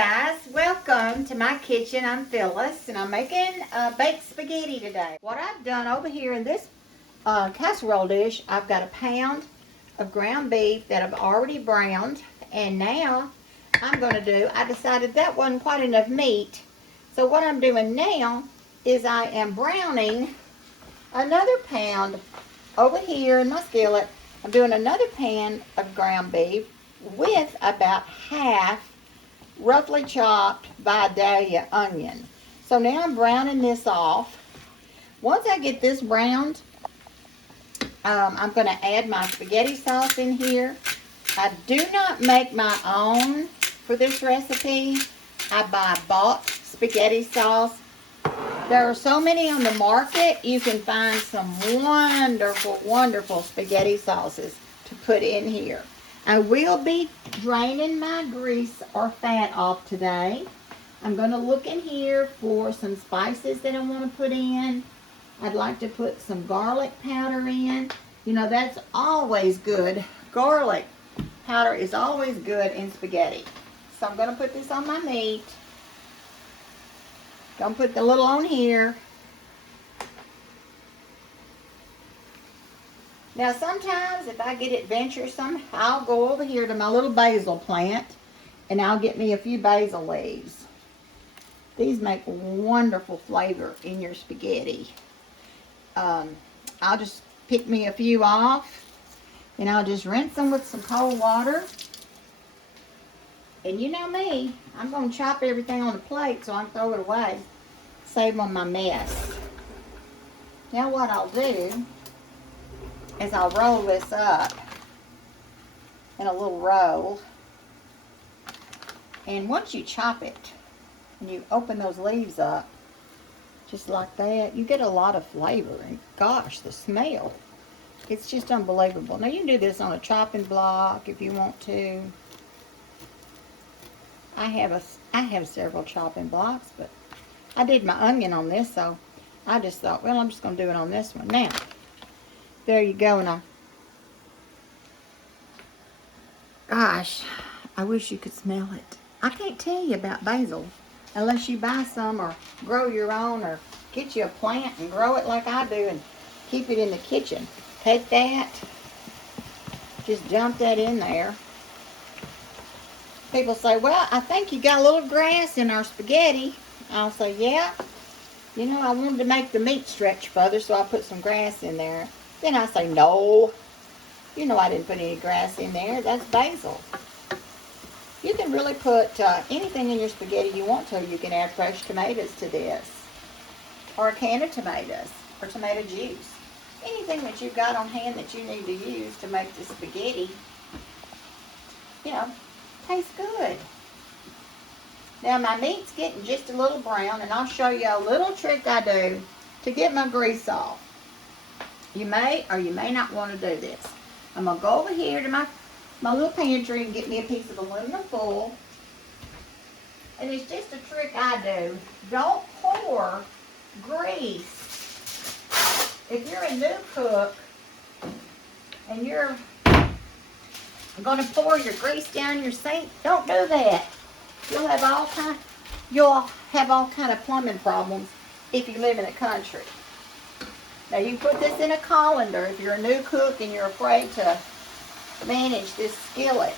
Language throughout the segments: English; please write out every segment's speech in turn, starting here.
guys, welcome to my kitchen. I'm Phyllis and I'm making baked spaghetti today. What I've done over here in this casserole dish, I've got a pound of ground beef that I've already browned, and now I'm going to do, I decided that wasn't quite enough meat, so what I'm doing now is I am browning another pound over here in my skillet. I'm doing another pan of ground beef with about half roughly chopped Vidalia onion. So now I'm browning this off. Once I get this browned, I'm going to add my spaghetti sauce in here. I do not make my own for this recipe. I buy bought spaghetti sauce. There are so many on the market. You can find some wonderful, wonderful spaghetti sauces to put in here. I will be draining my grease or fat off today. I'm going to look in here for some spices that I want to put in. I'd like to put some garlic powder in. You know, that's always good. Garlic powder is always good in spaghetti. So I'm going to put this on my meat. Going to put the little on here. Now sometimes if I get adventuresome, I'll go over here to my little basil plant and I'll get me a few basil leaves. These make wonderful flavor in your spaghetti. I'll just pick me a few off and I'll just rinse them with some cold water. And you know me, I'm going to chop everything on the plate so I can throw it away. Save on my mess. Now what I'll do is I'll roll this up in a little roll. And once you chop it and you open those leaves up, just like that, you get a lot of flavor. And gosh, the smell, it's just unbelievable. Now you can do this on a chopping block if you want to. I have several chopping blocks, but I did my onion on this, so I just thought, well, I'm just going to do it on this one. Now, there you go. Now, gosh, I wish you could smell it. I can't tell you about basil unless you buy some or grow your own or get you a plant and grow it like I do and keep it in the kitchen. Take that, just dump that in there. People say, well, I think you got a little grass in our spaghetti. I'll say, yeah. You know, I wanted to make the meat stretch further, so I put some grass in there. Then I say, no. You know I didn't put any grass in there. That's basil. You can really put anything in your spaghetti you want to. You can add fresh tomatoes to this. Or a can of tomatoes. Or tomato juice. Anything that you've got on hand that you need to use to make the spaghetti, you know, tastes good. Now my meat's getting just a little brown, and I'll show you a little trick I do to get my grease off. You may or you may not want to do this. I'm going to go over here to my little pantry and get me a piece of aluminum foil. And it's just a trick I do. Don't pour grease. If you're a new cook and you're going to pour your grease down your sink, don't do that. You'll have all kind of plumbing problems if you live in the country. Now you can put this in a colander if you're a new cook and you're afraid to manage this skillet.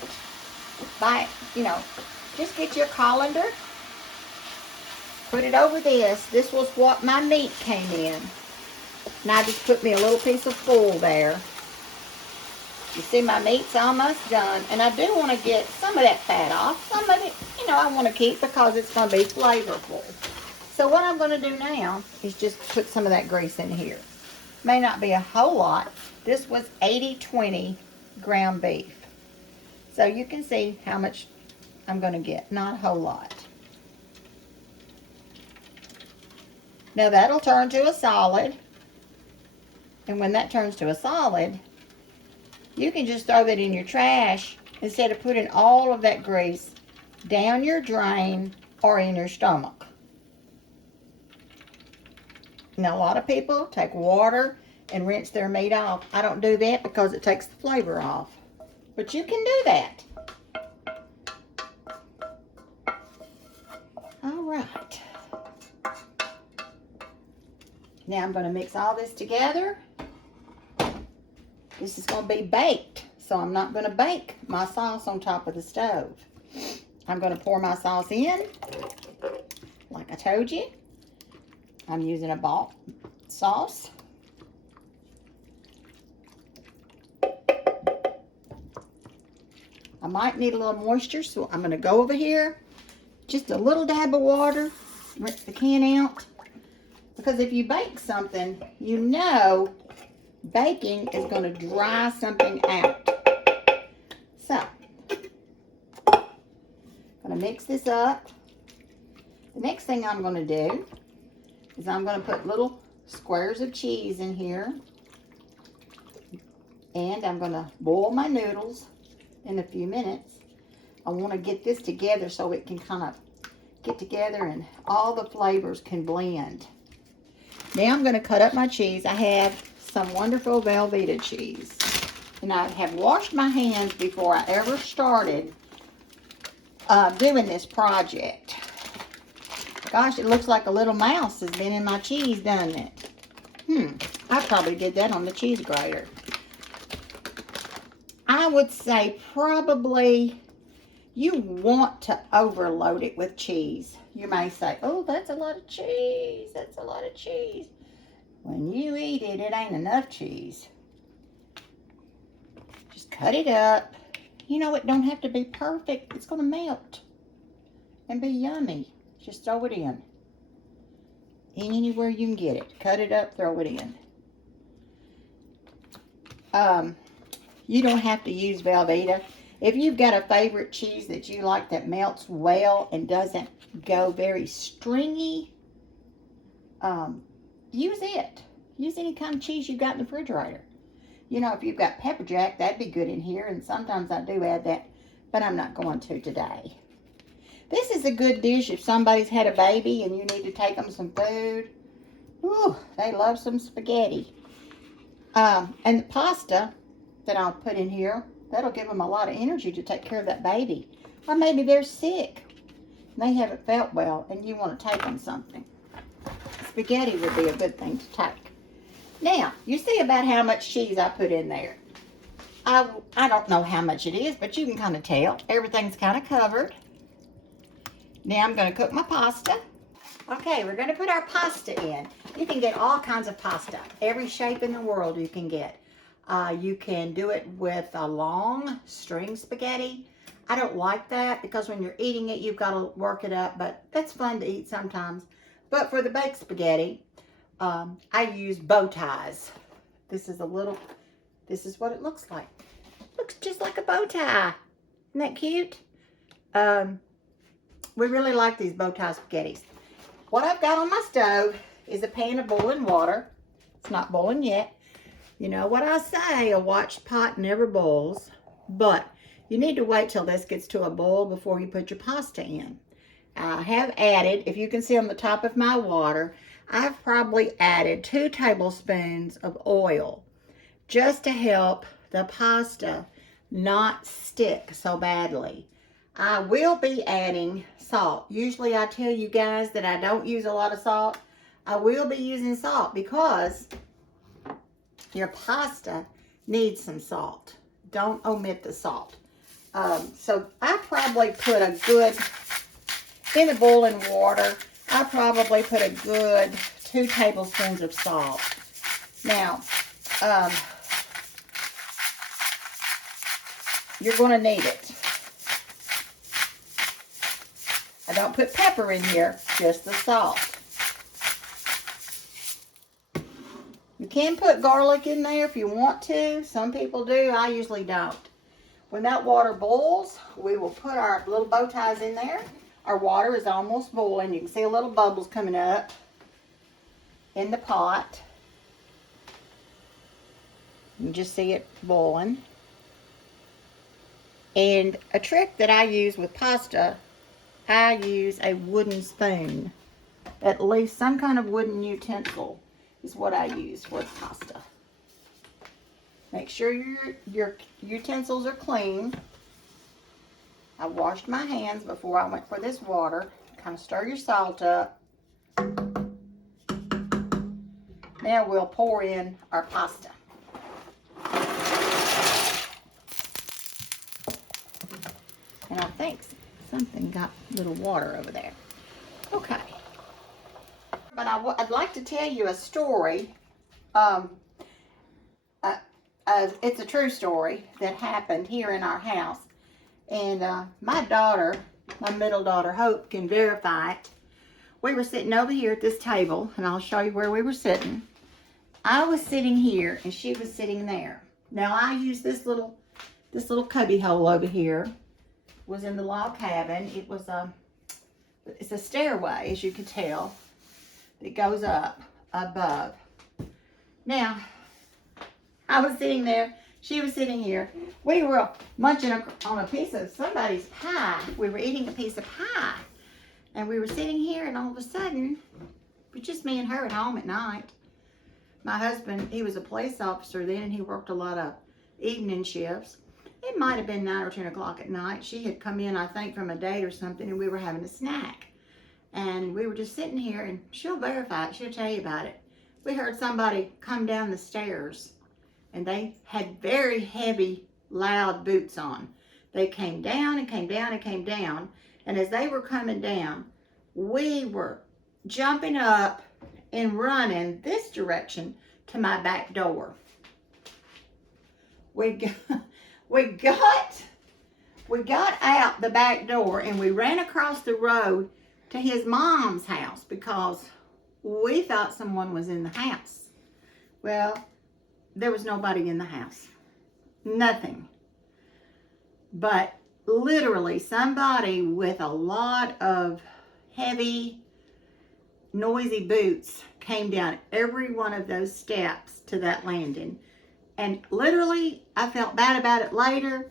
Just get your colander, put it over this. This was what my meat came in. And I just put me a little piece of foil there. You see my meat's almost done. And I do want to get some of that fat off. Some of it, you know, I want to keep because it's going to be flavorful. So what I'm going to do now is just put some of that grease in here. May not be a whole lot. This was 80-20 ground beef. So you can see how much I'm going to get. Not a whole lot. Now that'll turn to a solid. And when that turns to a solid, you can just throw that in your trash instead of putting all of that grease down your drain or in your stomach. Now, a lot of people take water and rinse their meat off. I don't do that because it takes the flavor off. But you can do that. right. Now I'm going to mix all this together. This is going to be baked, so I'm not going to bake my sauce on top of the stove. I'm going to pour my sauce in, like I told you. I'm using a bought sauce. I might need a little moisture, so I'm going to go over here. Just a little dab of water, rinse the can out. Because if you bake something, you know baking is going to dry something out. So, I'm going to mix this up. The next thing I'm going to do is I'm going to put little squares of cheese in here. And I'm going to boil my noodles in a few minutes. I want to get this together so it can kind of get together and all the flavors can blend. Now I'm going to cut up my cheese. I have some wonderful Velveeta cheese. And I have washed my hands before I ever started doing this project. Gosh, it looks like a little mouse has been in my cheese, doesn't it? I probably did that on the cheese grater. I would say probably you want to overload it with cheese. You may say, oh, that's a lot of cheese. That's a lot of cheese. When you eat it, it ain't enough cheese. Just cut it up. You know, it don't have to be perfect. It's going to melt and be yummy. Just throw it in. Anywhere you can get it. Cut it up, throw it in. You don't have to use Velveeta. If you've got a favorite cheese that you like that melts well and doesn't go very stringy, use it. Use any kind of cheese you've got in the refrigerator. You know, if you've got pepper jack, that'd be good in here, and sometimes I do add that, but I'm not going to today. This is a good dish if somebody's had a baby and you need to take them some food. Ooh, they love some spaghetti. And the pasta that I'll put in here, that'll give them a lot of energy to take care of that baby. Or maybe they're sick. They haven't felt well and you want to take them something. Spaghetti would be a good thing to take. Now, you see about how much cheese I put in there. I don't know how much it is, but you can kind of tell. Everything's kind of covered. Now I'm going to cook my pasta. Okay, we're going to put our pasta in. You can get all kinds of pasta. Every shape in the world you can get. You can do it with a long string spaghetti. I don't like that because when you're eating it, you've got to work it up, but that's fun to eat sometimes. But for the baked spaghetti, I use bow ties. This is what it looks like. Looks just like a bow tie. Isn't that cute? We really like these bow tie spaghettis. What I've got on my stove is a pan of boiling water. It's not boiling yet. You know what I say, a watched pot never boils, but you need to wait till this gets to a boil before you put your pasta in. I have added, if you can see on the top of my water, I've probably added 2 tablespoons of oil just to help the pasta not stick so badly. I will be adding salt. Usually I tell you guys that I don't use a lot of salt. I will be using salt because your pasta needs some salt. Don't omit the salt. So I probably put a good, in the boiling water, I probably put a good 2 tablespoons of salt. Now, you're going to need it. I don't put pepper in here, just the salt. You can put garlic in there if you want to. Some people do. I usually don't. When that water boils, we will put our little bow ties in there. Our water is almost boiling. You can see a little bubbles coming up in the pot. You can just see it boiling. And a trick that I use with pasta, I use a wooden spoon. At least some kind of wooden utensil is what I use for the pasta. Make sure your utensils are clean. I washed my hands before I went for this water Kind of stir your salt up. Now we'll pour in our pasta. And I think something got a little water over there. Okay. But I'd like to tell you a story. It's a true story that happened here in our house. And my daughter, my middle daughter, Hope, can verify it. We were sitting over here at this table, and I'll show you where we were sitting. I was sitting here, and she was sitting there. Now, I use this little cubby hole over here. Was in the log cabin. It was it's a stairway, as you can tell, that goes up above. Now, I was sitting there. She was sitting here. We were munching on a piece of somebody's pie. We were eating a piece of pie. And we were sitting here, and all of a sudden, it was just me and her at home at night. My husband, he was a police officer then, and he worked a lot of evening shifts. It might have been 9 or 10 o'clock at night. She had come in, I think, from a date or something, and we were having a snack. And we were just sitting here, and she'll verify it. She'll tell you about it. We heard somebody come down the stairs, and they had very heavy, loud boots on. They came down and came down and came down. And as they were coming down, we were jumping up and running this direction to my back door. We got out the back door, and we ran across the road to his mom's house because we thought someone was in the house. Well, there was nobody in the house. Nothing. But literally somebody with a lot of heavy, noisy boots came down every one of those steps to that landing. And literally, I felt bad about it later,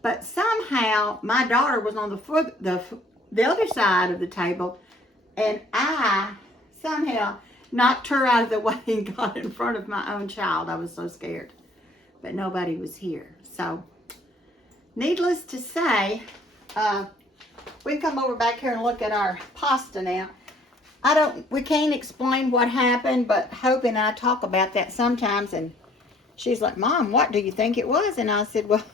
but somehow my daughter was on the other side of the table, and I somehow knocked her out of the way and got in front of my own child. I was so scared, but nobody was here. So, needless to say, we can come over back here and look at our pasta now. We can't explain what happened, but Hope and I talk about that sometimes, and she's like, Mom, what do you think it was? And I said, well,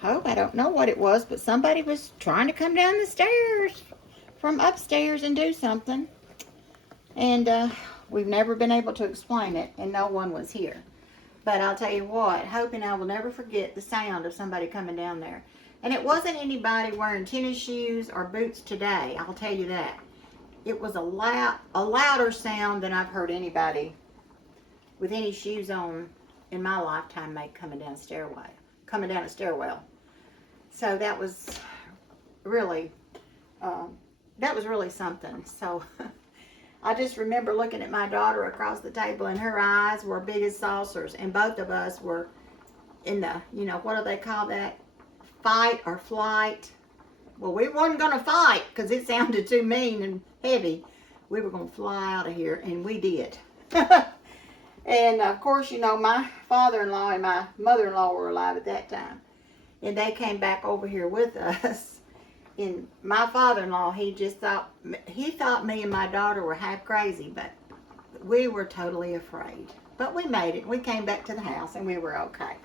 Hope, I don't know what it was, but somebody was trying to come down the stairs from upstairs and do something. And we've never been able to explain it, and no one was here. But I'll tell you what, Hope and I will never forget the sound of somebody coming down there. And it wasn't anybody wearing tennis shoes or boots today, I'll tell you that. It was a louder sound than I've heard anybody with any shoes on in my lifetime make coming down a stairwell. So that was really something. So I just remember looking at my daughter across the table, and her eyes were big as saucers, and both of us were in the, what do they call that? Fight or flight. Well, we weren't going to fight because it sounded too mean and heavy. We were going to fly out of here, and we did. And of course, my father-in-law and my mother-in-law were alive at that time, and they came back over here with us. And my father-in-law, he thought me and my daughter were half crazy, but we were totally afraid. But we made it. We came back to the house, and we were okay.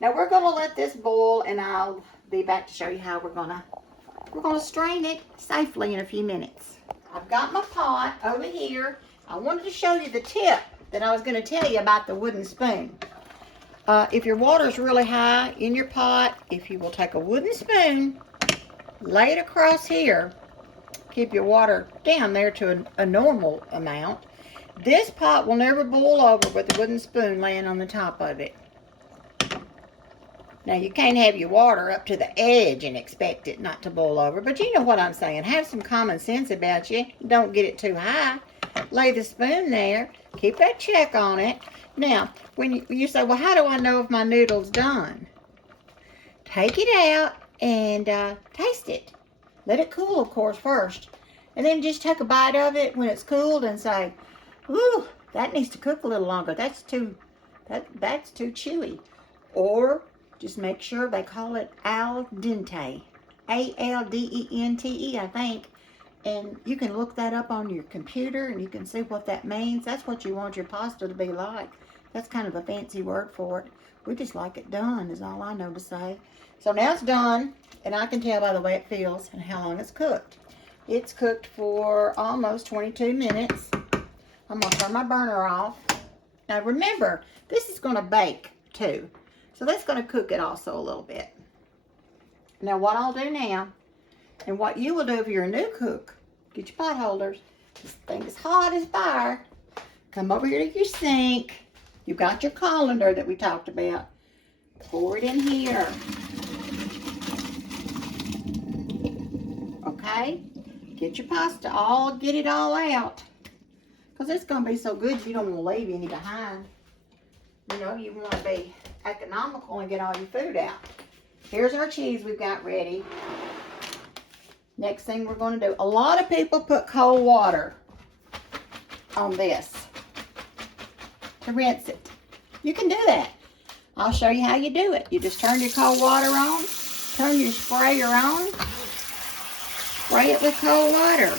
Now we're going to let this boil, and I'll be back to show you how we're going to strain it safely in a few minutes. I've got my pot over here. I wanted to show you the tip that I was going to tell you about the wooden spoon. If your water is really high in your pot, if you will take a wooden spoon, lay it across here, keep your water down there to a normal amount. This pot will never boil over with the wooden spoon laying on the top of it. Now, you can't have your water up to the edge and expect it not to boil over, but you know what I'm saying. Have some common sense about you. Don't get it too high. Lay the spoon there. Keep that check on it. Now, when you say, well, how do I know if my noodle's done? Take it out and taste it. Let it cool, of course, first. And then just take a bite of it when it's cooled and say, ooh, that needs to cook a little longer. That's too chewy. Or just make sure they call it al dente. A-L-D-E-N-T-E, I think. And you can look that up on your computer and you can see what that means. That's what you want your pasta to be like. That's kind of a fancy word for it. We just like it done is all I know to say. So now it's done, and I can tell by the way it feels and how long it's cooked. It's cooked for almost 22 minutes. I'm going to turn my burner off. Now remember, this is going to bake too. So that's going to cook it also a little bit. Now what I'll do now, and what you will do if you're a new cook, get your pot holders. This thing is hot as fire. Come over here to your sink. You've got your colander that we talked about. Pour it in here. Okay? Get your pasta get it all out. Because it's going to be so good you don't want to leave any behind. You know, you want to be economical and get all your food out. Here's our cheese we've got ready. Next thing we're going to do. A lot of people put cold water on this to rinse it. You can do that. I'll show you how you do it. You just turn your cold water on, turn your sprayer on, spray it with cold water.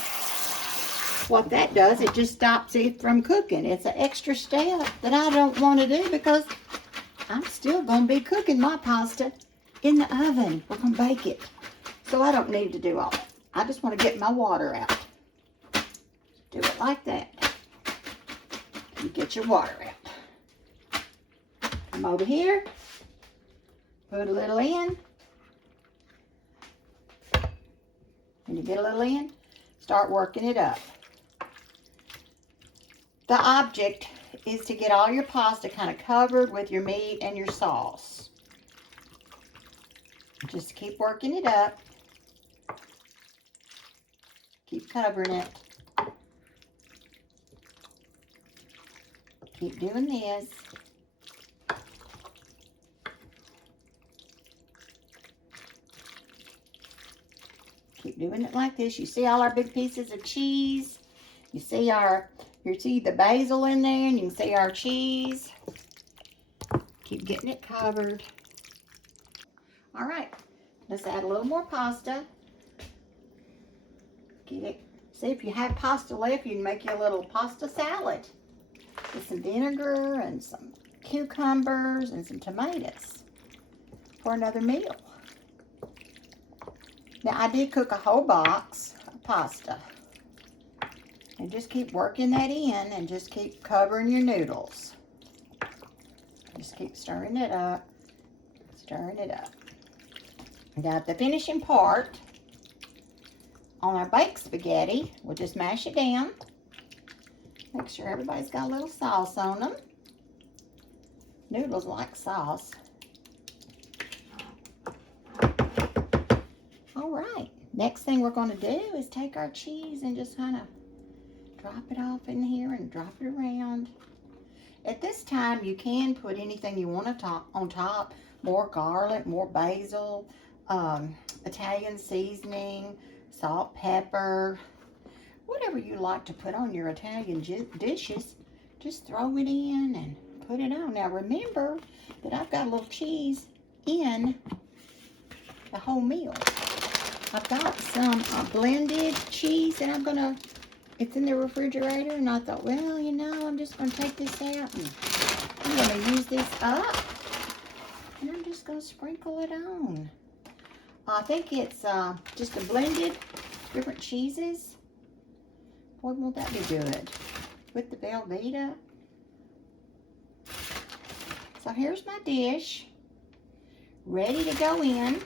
What that does, it just stops it from cooking. It's an extra step that I don't want to do because I'm still going to be cooking my pasta in the oven. We're going to bake it. So I don't need to do all that. I just want to get my water out. Do it like that. You get your water out. Come over here, put a little in. When you get a little in, start working it up. The object is to get all your pasta kind of covered with your meat and your sauce. Just keep working it up. Keep covering it. Keep doing this. Keep doing it like this. You see all our big pieces of cheese. You see the basil in there, and you can see our cheese. Keep getting it covered. All right, let's add a little more pasta. Get it. See, if you have pasta left, you can make you a little pasta salad with some vinegar and some cucumbers and some tomatoes for another meal. Now, I did cook a whole box of pasta. And just keep working that in and just keep covering your noodles. Just keep stirring it up. Stirring it up. Now, the finishing part on our baked spaghetti, we'll just mash it down. Make sure everybody's got a little sauce on them. Noodles like sauce. All right. Next thing we're going to do is take our cheese and just kind of drop it off in here and drop it around. At this time, you can put anything you want on top. More garlic, more basil, Italian seasoning, salt, pepper, whatever you like to put on your Italian dishes. Just throw it in and put it on. Now remember that I've got a little cheese in the whole meal. I've got some blended cheese that it's in the refrigerator, and I thought, well, you know, I'm just going to take this out and I'm going to use this up, and I'm just going to sprinkle it on. I think it's just a blended different cheeses. Boy, won't that be good with the Velveeta. So here's my dish, ready to go in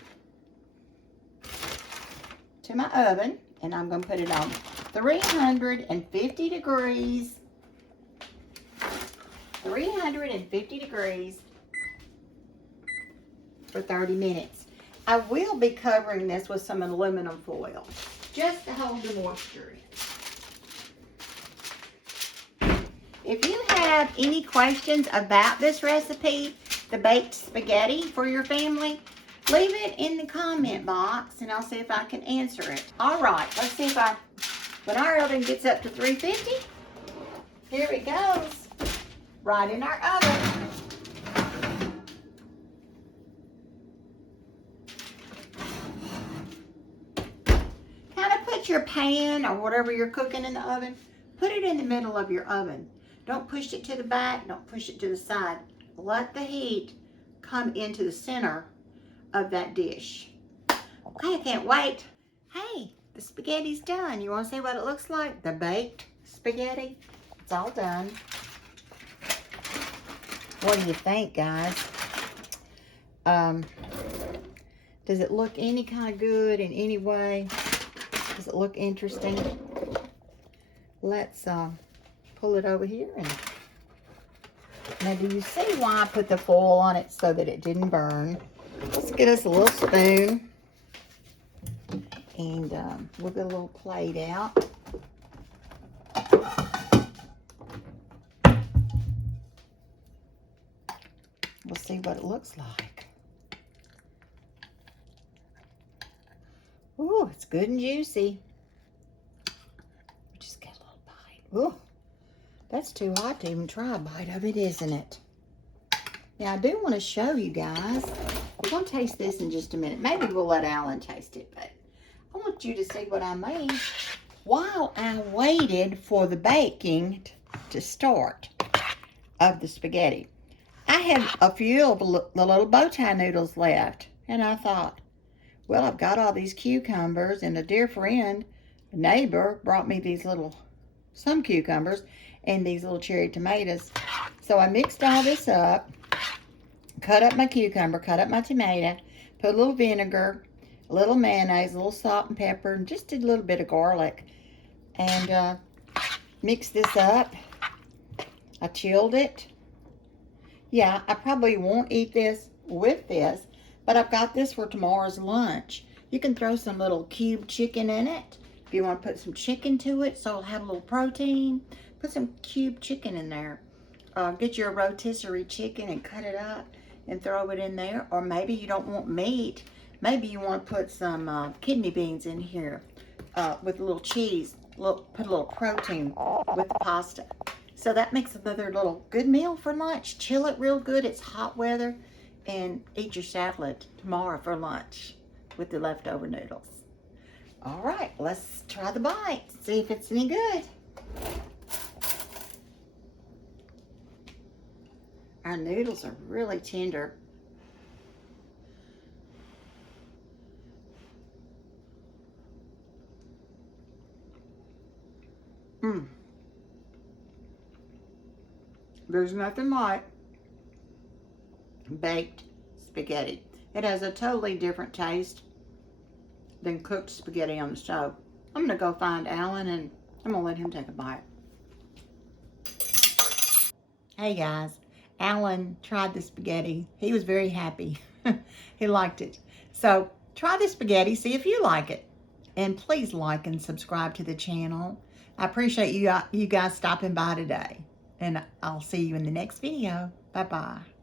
to my oven, and I'm going to put it on 350 degrees. 350 degrees for 30 minutes. I will be covering this with some aluminum foil just to hold the moisture in. If you have any questions about this recipe, the baked spaghetti for your family, leave it in the comment box and I'll see if I can answer it. All right, let's see if when our oven gets up to 350, here it goes, right in our oven. Kind of put your pan or whatever you're cooking in the oven, put it in the middle of your oven. Don't push it to the back, don't push it to the side. Let the heat come into the center of that dish. Okay, I can't wait. Hey, the spaghetti's done. You want to see what it looks like? The baked spaghetti. It's all done. What do you think, guys? Does it look any kind of good in any way? Does it look interesting? Let's pull it over here. And now, do you see why I put the foil on it so that it didn't burn? Let's get us a little spoon. And we'll get a little plate out. We'll see what it looks like. Ooh, it's good and juicy. Just get a little bite. Ooh, that's too hot to even try a bite of it, isn't it? Now, I do want to show you guys. We're going to taste this in just a minute. Maybe we'll let Alan taste it, but I want you to see what I made while I waited for the baking to start of the spaghetti. I had a few of the little bow tie noodles left, and I thought, well, I've got all these cucumbers, and a dear friend, a neighbor, brought me some cucumbers and these little cherry tomatoes. So I mixed all this up, cut up my cucumber, cut up my tomato, put a little vinegar, a little mayonnaise, a little salt and pepper, and just a little bit of garlic, and mixed this up. I chilled it. Yeah, I probably won't eat this with this, but I've got this for tomorrow's lunch. You can throw some little cube chicken in it if you want to put some chicken to it, so it'll have a little protein. Put some cube chicken in there. Get your rotisserie chicken and cut it up and throw it in there. Or maybe you don't want meat. Maybe you want to put some kidney beans in here with a little cheese. Put a little protein with the pasta. So that makes another little good meal for lunch. Chill it real good. It's hot weather. And eat your salad tomorrow for lunch with the leftover noodles. All right, let's try the bite. See if it's any good. Our noodles are really tender. There's nothing like baked spaghetti. It has a totally different taste than cooked spaghetti on the stove. I'm gonna go find Alan and I'm gonna let him take a bite. Hey guys, Alan tried the spaghetti. He was very happy. He liked it. So try the spaghetti, see if you like it. And please like and subscribe to the channel. I appreciate you guys stopping by today. And I'll see you in the next video. Bye-bye.